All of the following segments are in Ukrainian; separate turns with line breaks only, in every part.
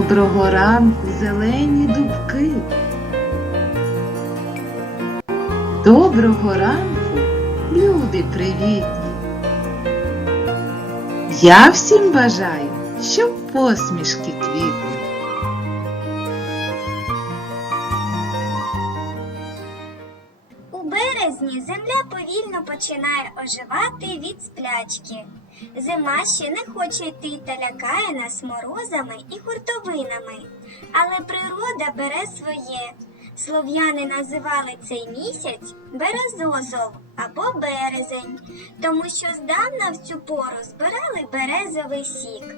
Доброго ранку, зелені дубки. Доброго ранку, люди привітні. Я всім бажаю, щоб посмішки квітли.
У березні земля повільно починає оживати від сплячки. Зима ще не хоче йти та лякає нас морозами і хуртовинами. Але природа бере своє. Слов'яни називали цей місяць березозол або березень, тому що здавна в цю пору збирали березовий сік.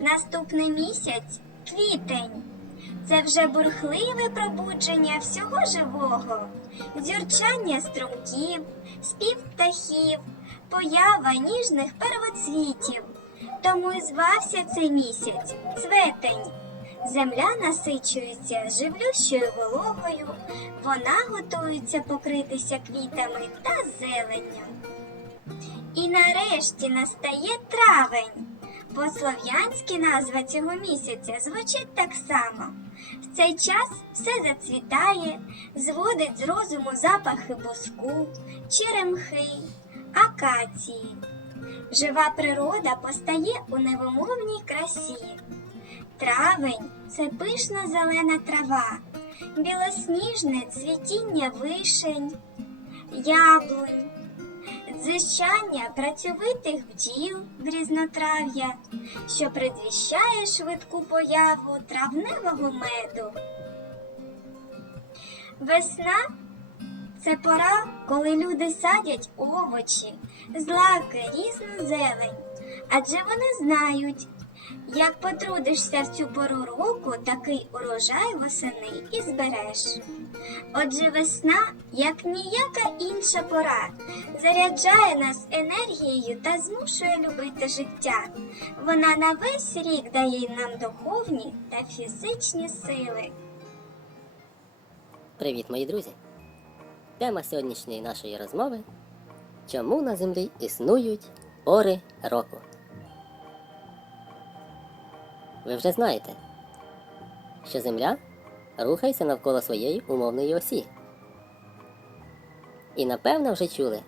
Наступний місяць квітень. Це вже бурхливе пробудження всього живого, зюрчання струмків, спів птахів, поява ніжних первоцвітів. Тому і звався цей місяць цветень. Земля насичується живлющою вологою, вона готується покритися квітами та зеленню. І нарешті настає травень. По-слов'янськи назва цього місяця звучить так само. В цей час все зацвітає, зводить з розуму запахи буску, черемхи, акації. Жива природа постає у невимовній красі. Травень це пишна зелена трава, білосніжне цвітіння вишень, яблунь, дзищання працьовитих бджіл в різнотрав'я, що предвіщає швидку появу травневого меду. Весна це пора, коли люди садять овочі, злаки, різну зелень, адже вони знають, як потрудишся в цю пору року, такий урожай восени і збереш. Отже, весна, як ніяка інша пора, заряджає нас енергією та змушує любити життя. Вона на весь рік дає нам духовні та фізичні сили.
Привіт, мої друзі! Тема сьогоднішньої нашої розмови Чому на землі існують пори року? Ви вже знаєте, що Земля рухається навколо своєї умовної осі. І напевно вже чули,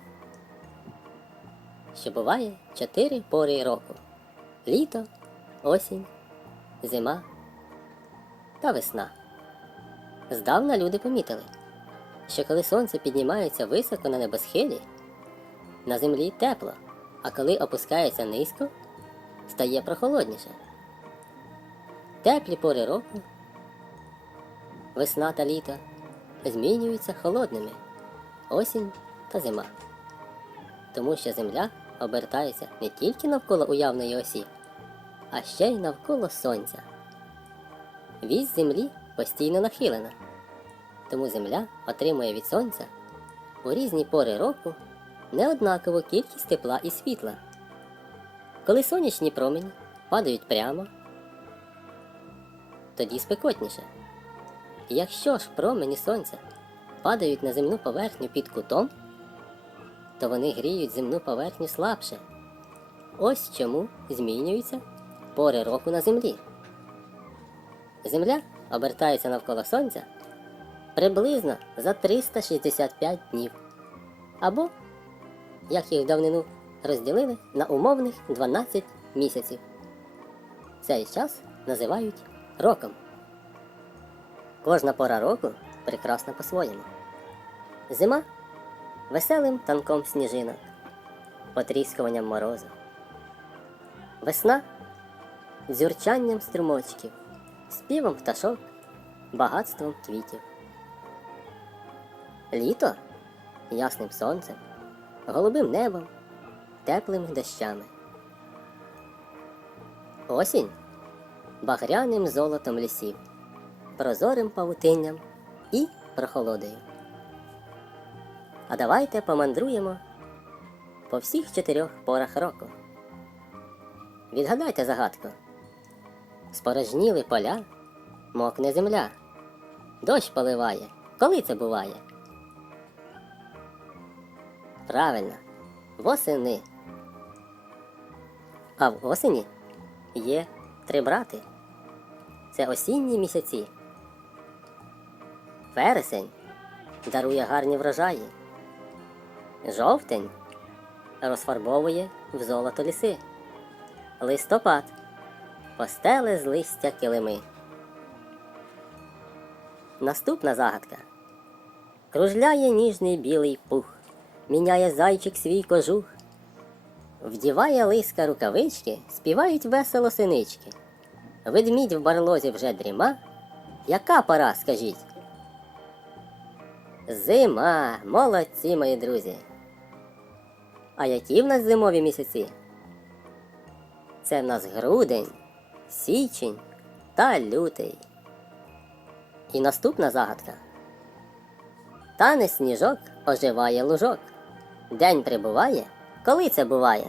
що буває чотири пори року: літо, осінь, зима та весна. Здавна люди помітили, що коли сонце піднімається високо на небосхилі, на землі тепло, а коли опускається низько, стає прохолодніше. Теплі пори року, весна та літо змінюються холодними осінь та зима. Тому що земля обертається не тільки навколо уявної осі, а ще й навколо сонця. Вісь землі постійно нахилена, тому земля отримує від сонця у різні пори року неоднакову кількість тепла і світла. Коли сонячні промені падають прямо, тоді спекотніше. Якщо ж промені сонця падають на земну поверхню під кутом, то вони гріють земну поверхню слабше. Ось чому змінюються пори року на землі. Земля обертається навколо Сонця приблизно за 365 днів. Або, як їх давнину розділили на умовних 12 місяців. Цей час називають роком. Кожна пора року прекрасна по-своєму. Зима веселим танком сніжинок, потріскуванням морозу. Весна дзюрчанням струмочків, співом пташок, багатством квітів. Літо ясним сонцем, голубим небом, теплими дощами. Осінь багряним золотом лісів, прозорим павутинням і прохолодою. А давайте помандруємо по всіх чотирьох порах року. Відгадайте загадку. Спорожніли поля, мокне земля, дощ поливає. Коли це буває? Правильно, восени. А в осені є три брати. Це осінні місяці. Вересень дарує гарні врожаї. Жовтень розфарбовує в золото ліси. Листопад постеле з листя килими. Наступна загадка. Кружляє ніжний білий пух, міняє зайчик свій кожух. Вдіває лиска рукавички, співають весело синички. Ведмідь в барлозі вже дріма. Яка пора, скажіть? Зима, молодці, мої друзі. А які в нас зимові місяці? Це в нас грудень, січень та лютий. І наступна загадка. Тане сніжок оживає лужок. День прибуває, коли це буває?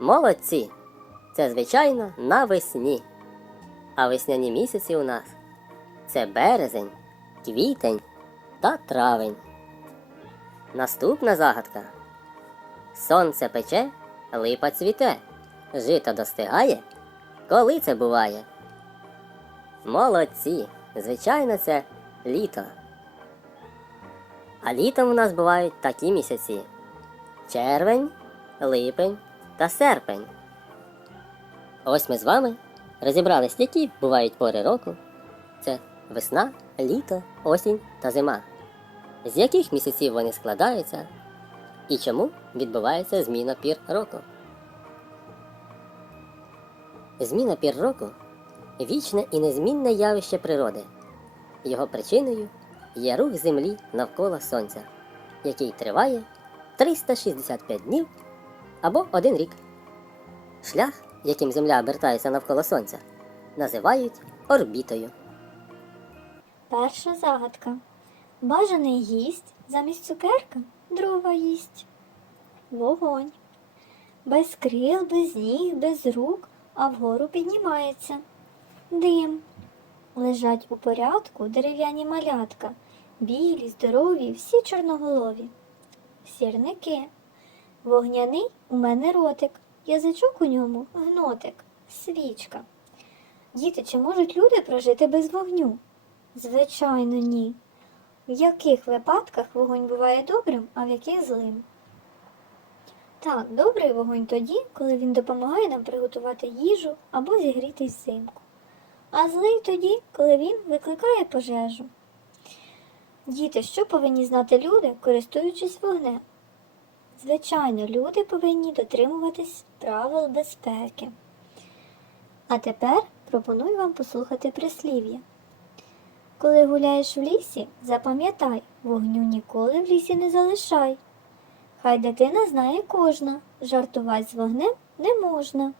Молодці! Це, звичайно, навесні. А весняні місяці у нас це березень, квітень та травень. Наступна загадка. Сонце пече, липа цвіте, жито достигає. Коли це буває? Молодці! Звичайно, це літо. А літом у нас бувають такі місяці: червень, липень та серпень. Ось ми з вами розібрались, які бувають пори року. Це весна, літо, осінь та зима. З яких місяців вони складаються і чому відбувається зміна пір року? Зміна пір року вічне і незмінне явище природи. Його причиною є рух Землі навколо Сонця, який триває 365 днів або один рік. Шлях, яким Земля обертається навколо Сонця, називають орбітою.
Перша загадка. Бажаний гість замість цукерка дрова їсть. Вогонь. Без крил, без ніг, без рук, а вгору піднімається. Дим. Лежать у порядку дерев'яні малятка, білі, здорові, всі чорноголові. Сірники. Вогняний у мене ротик, язичок у ньому гнотик, свічка. Діти, чи можуть люди прожити без вогню? Звичайно, ні. В яких випадках вогонь буває добрим, а в яких злим? Так, добрий вогонь тоді, коли він допомагає нам приготувати їжу або зігрітись взимку. А злий тоді, коли він викликає пожежу. Діти, що повинні знати люди, користуючись вогнем? Звичайно, люди повинні дотримуватись правил безпеки. А тепер пропоную вам послухати прислів'я. Коли гуляєш в лісі, запам'ятай, вогню ніколи в лісі не залишай. Хай дитина знає кожна, жартувати з вогнем не можна.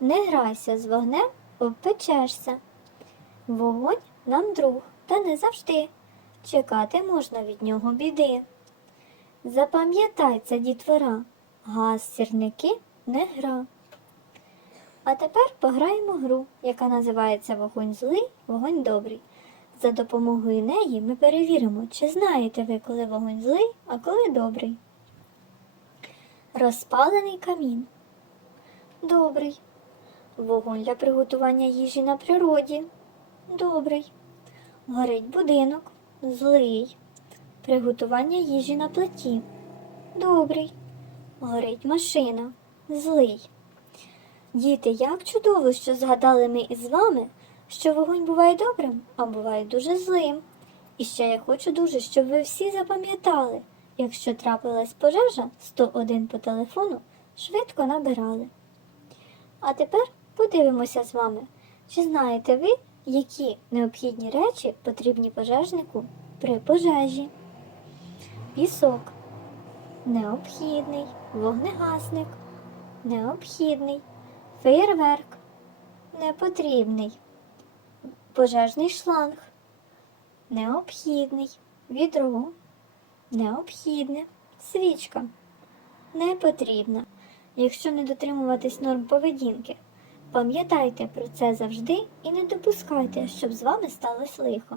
Не грайся з вогнем, обпечешся. Вогонь нам друг, та не завжди. Чекати можна від нього біди. Запам'ятай дітвора, газ сірники не гра. А тепер пограємо гру, яка називається Вогонь злий, вогонь добрий. За допомогою неї ми перевіримо, чи знаєте ви, коли вогонь злий, а коли добрий. Розпалений камін. Добрий. Вогонь для приготування їжі на природі. Добрий. Горить будинок. Злий. Приготування їжі на плиті. Добрий. Горить машина. Злий. Діти, як чудово, що згадали ми із вами, що вогонь буває добрим, а буває дуже злим. І ще я хочу дуже, щоб ви всі запам'ятали, якщо трапилась пожежа, 101 по телефону швидко набирали. А тепер подивимося з вами, чи знаєте ви, які необхідні речі потрібні пожежнику при пожежі. Пісок. Необхідний. Вогнегасник. Необхідний. Феєрверк. Непотрібний.
Пожежний шланг. Необхідний. Відро. Необхідне. Свічка. Не потрібна. Якщо не дотримуватись норм поведінки. Пам'ятайте про це завжди і не допускайте, щоб з вами сталося лихо.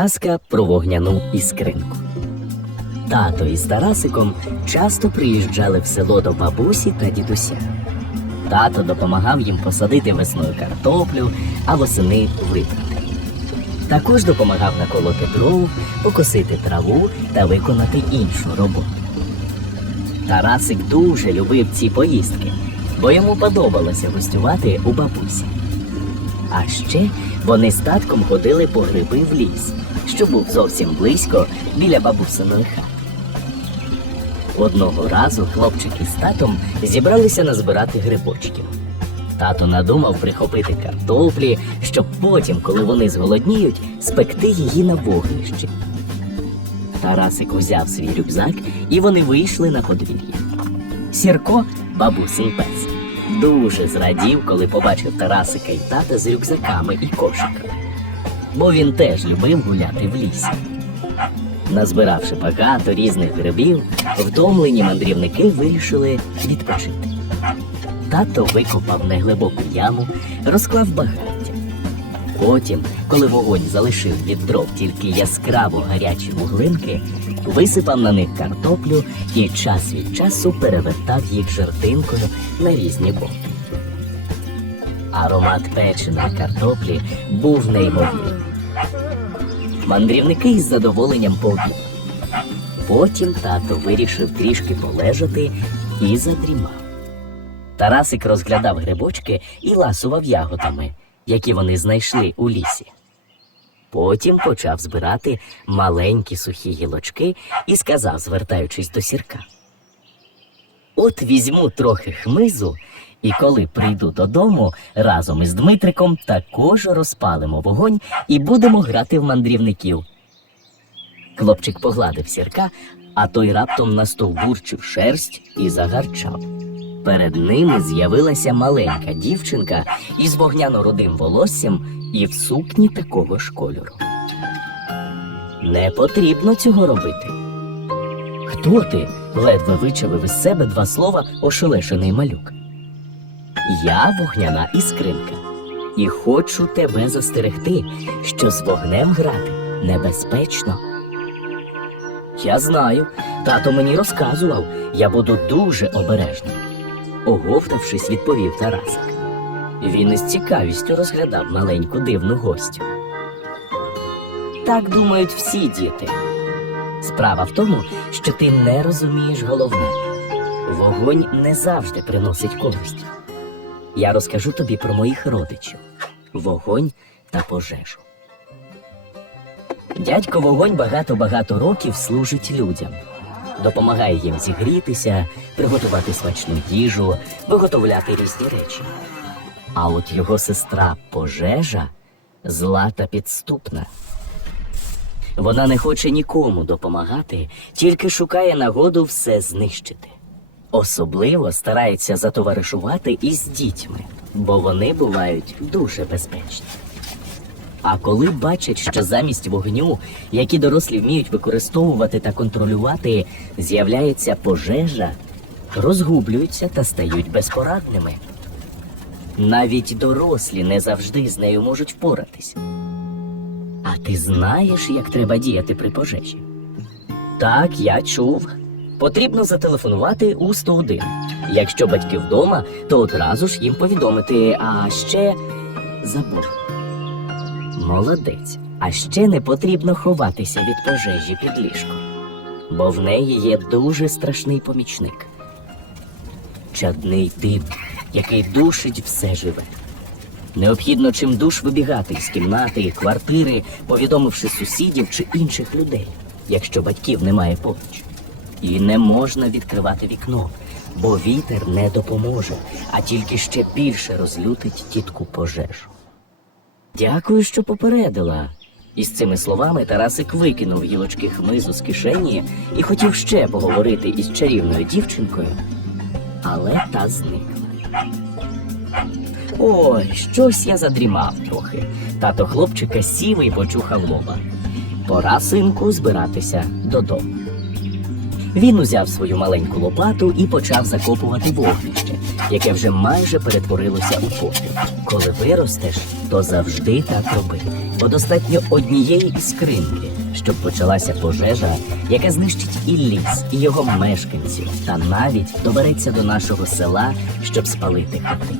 Казка про вогняну іскринку. Тато із Тарасиком часто приїжджали в село до бабусі та дідуся. Тато допомагав їм посадити весною картоплю, а восени вибрати. Також допомагав наколоти дров, покосити траву та виконати іншу роботу. Тарасик дуже любив ці поїздки, бо йому подобалося гостювати у бабусі. А ще вони з татком ходили по гриби в ліс, що був зовсім близько біля бабусиної хати. Одного разу хлопчики з татом зібралися назбирати грибочків. Тато надумав прихопити картоплі, щоб потім, коли вони зголодніють, спекти її на вогнищі. Тарасик узяв свій рюкзак, і вони вийшли на подвір'я. Сірко, бабусин пес, дуже зрадів, коли побачив Тарасика і тата з рюкзаками і кошиками. Бо він теж любив гуляти в лісі. Назбиравши багато різних грибів, втомлені мандрівники вирішили відпочити. Тато викопав неглибоку яму, розклав багаття. Потім, коли вогонь залишив від дров тільки яскраво гарячі вуглинки, висипав на них картоплю і час від часу перевертав їх жертинкою на різні боки. Аромат печеної картоплі був неймовірний. Мандрівники із задоволенням пообідали. Потім тато вирішив трішки полежати і задрімав. Тарасик розглядав грибочки і ласував ягодами, які вони знайшли у лісі. Потім почав збирати маленькі сухі гілочки і сказав, звертаючись до сірка. От візьму трохи хмизу, і коли прийду додому, разом із Дмитриком також розпалимо вогонь і будемо грати в мандрівників. Хлопчик погладив сірка, а той раптом настовбурчив шерсть і загарчав. Перед ними з'явилася маленька дівчинка із вогняно-рудим волоссям і в сукні такого ж кольору. Не потрібно цього робити. Хто ти? ледве вичавив із себе два слова ошелешений малюк. Я вогняна іскринка, і хочу тебе застерегти, що з вогнем грати небезпечно. Я знаю, тато мені розказував, я буду дуже обережним. Оговтавшись, відповів Тарасик. Він із цікавістю розглядав маленьку дивну гостю. Так думають всі діти. Справа в тому, що ти не розумієш головне. Вогонь не завжди приносить користь. Я розкажу тобі про моїх родичів вогонь та пожежу. Дядько вогонь багато-багато років служить людям, допомагає їм зігрітися, приготувати смачну їжу, виготовляти різні речі. А от його сестра пожежа зла та підступна. Вона не хоче нікому допомагати, тільки шукає нагоду все знищити. Особливо старається затоваришувати із дітьми, бо вони бувають дуже безпечні. А коли бачать, що замість вогню, які дорослі вміють використовувати та контролювати, з'являється пожежа, розгублюються та стають безпорадними. Навіть дорослі не завжди з нею можуть впоратись. А ти знаєш, як треба діяти при пожежі? Так, я чув. Потрібно зателефонувати у 101. Якщо батьки вдома, то одразу ж їм повідомити, а ще забув. Молодець. А ще не потрібно ховатися від пожежі під ліжком, бо в неї є дуже страшний помічник. Чадний дим, який душить все живе. Необхідно чимдуж вибігати з кімнати, квартири, повідомивши сусідів чи інших людей, якщо батьків немає поруч. І не можна відкривати вікно, бо вітер не допоможе, а тільки ще більше розлютить тітку пожежу. Дякую, що попередила. Із цими словами Тарасик викинув гілочки хмизу з кишені і хотів ще поговорити із чарівною дівчинкою, але та зникла. Ой, щось я задрімав трохи. Тато хлопчика сів і почухав лоба. Пора, синку, збиратися додому. Він узяв свою маленьку лопату і почав закопувати вогнище, яке вже майже перетворилося у попіл. Коли виростеш, то завжди так роби, бо достатньо однієї іскринки, щоб почалася пожежа, яка знищить і ліс, і його мешканців, та навіть добереться до нашого села, щоб спалити хати.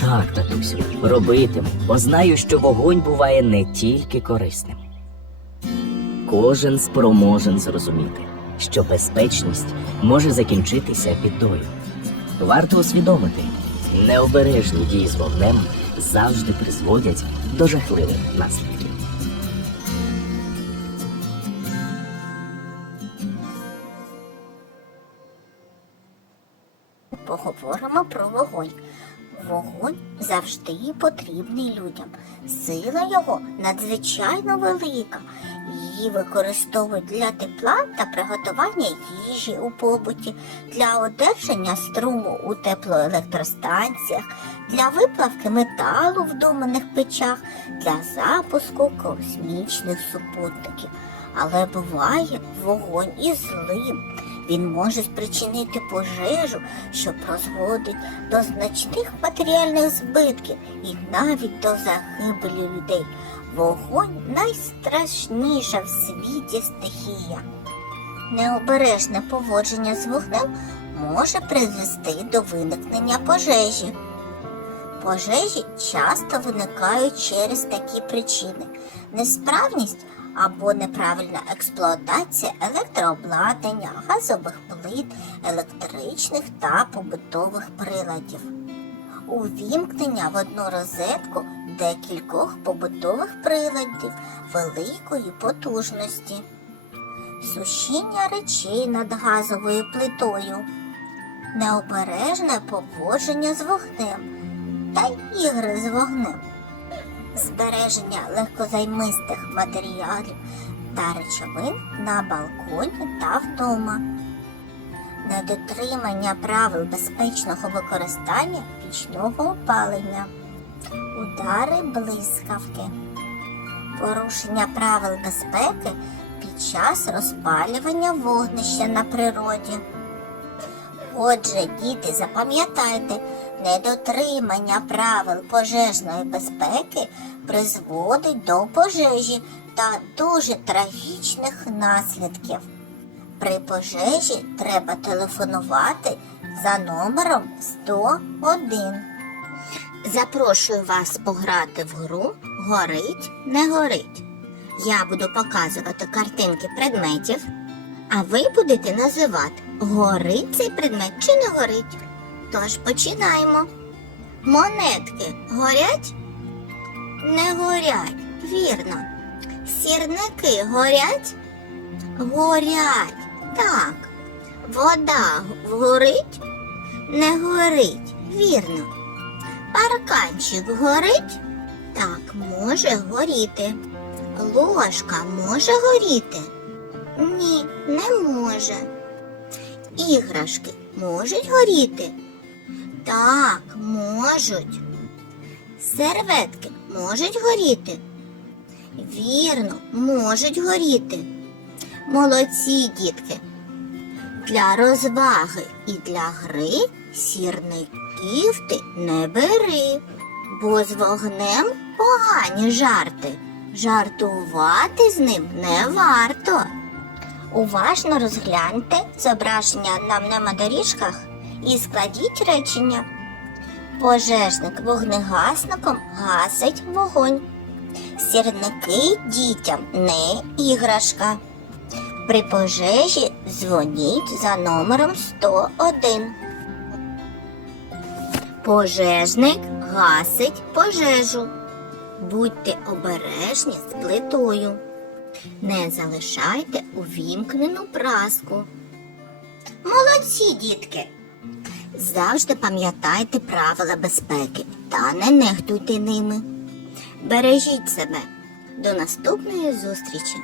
Так, татусю, робитиму, бо знаю, що вогонь буває не тільки корисним. Кожен спроможен зрозуміти, що безпечність може закінчитися бідою. Варто усвідомити, необережні дії з вогнем завжди призводять до жахливих наслідків.
Поговоримо про вогонь. Вогонь завжди потрібний людям. Сила його надзвичайно велика. Її використовують для тепла та приготування їжі у побуті, для одержання струму у теплоелектростанціях, для виплавки металу в доманих печах, для запуску космічних супутників. Але буває вогонь і злим. Він може спричинити пожежу, що призводить до значних матеріальних збитків і навіть до загибелі людей. Вогонь найстрашніша в світі стихія. Необережне поводження з вогнем може призвести до виникнення пожежі. Пожежі часто виникають через такі причини: несправність або неправильна експлуатація електрообладнання, газових плит, електричних та побутових приладів. Увімкнення в одну розетку декількох побутових приладів великої потужності, сушіння речей над газовою плитою, необережне поводження з вогнем та ігри з вогнем збереження легкозаймистих матеріалів та речовин на балконі та вдома, недотримання правил безпечного використання пічного опалення, удари блискавки, порушення правил безпеки під час розпалювання вогнища на природі. Отже, діти, запам'ятайте, недотримання правил пожежної безпеки призводить до пожежі та дуже трагічних наслідків. При пожежі треба телефонувати за номером 101. Запрошую вас пограти в гру Горить, не горить. Я буду показувати картинки предметів, а ви будете називати, горить цей предмет чи не горить. Тож починаємо. Монетки горять? Не горять, вірно. Сірники горять? Горять, так. Вода горить? Не горить, вірно. Парканчик горить? Так, може горіти. Ложка може горіти? Ні, не може. Іграшки можуть горіти? Так, можуть. Серветки можуть горіти? Вірно, можуть горіти. Молодці, дітки. Для розваги і для гри сірників ти не бери, бо з вогнем погані жарти. Жартувати з ним не варто. Уважно розгляньте зображення на мнемодоріжках і складіть речення. Пожежник вогнегасником гасить вогонь. Сірники дітям не іграшка. При пожежі дзвоніть за номером 101. Пожежник гасить пожежу. Будьте обережні з плитою. Не залишайте увімкнену праску. Молодці, дітки! Завжди пам'ятайте правила безпеки та не нехтуйте ними. Бережіть себе. До наступної зустрічі!